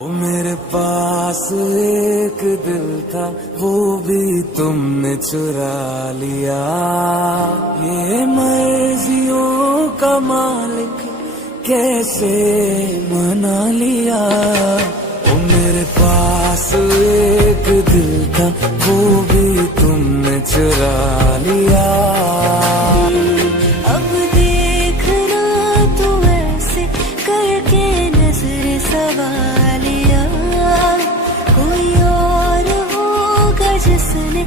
वो मेरे पास एक दिल था, वो भी तुमने चुरा लिया। ये मर्जियों का मालिक कैसे मना लिया। वो मेरे पास एक दिल था, वो भी तुमने चुरा लिया। अब देखना तू ऐसे करके नजर सवालिया, कोई और होगा जिसने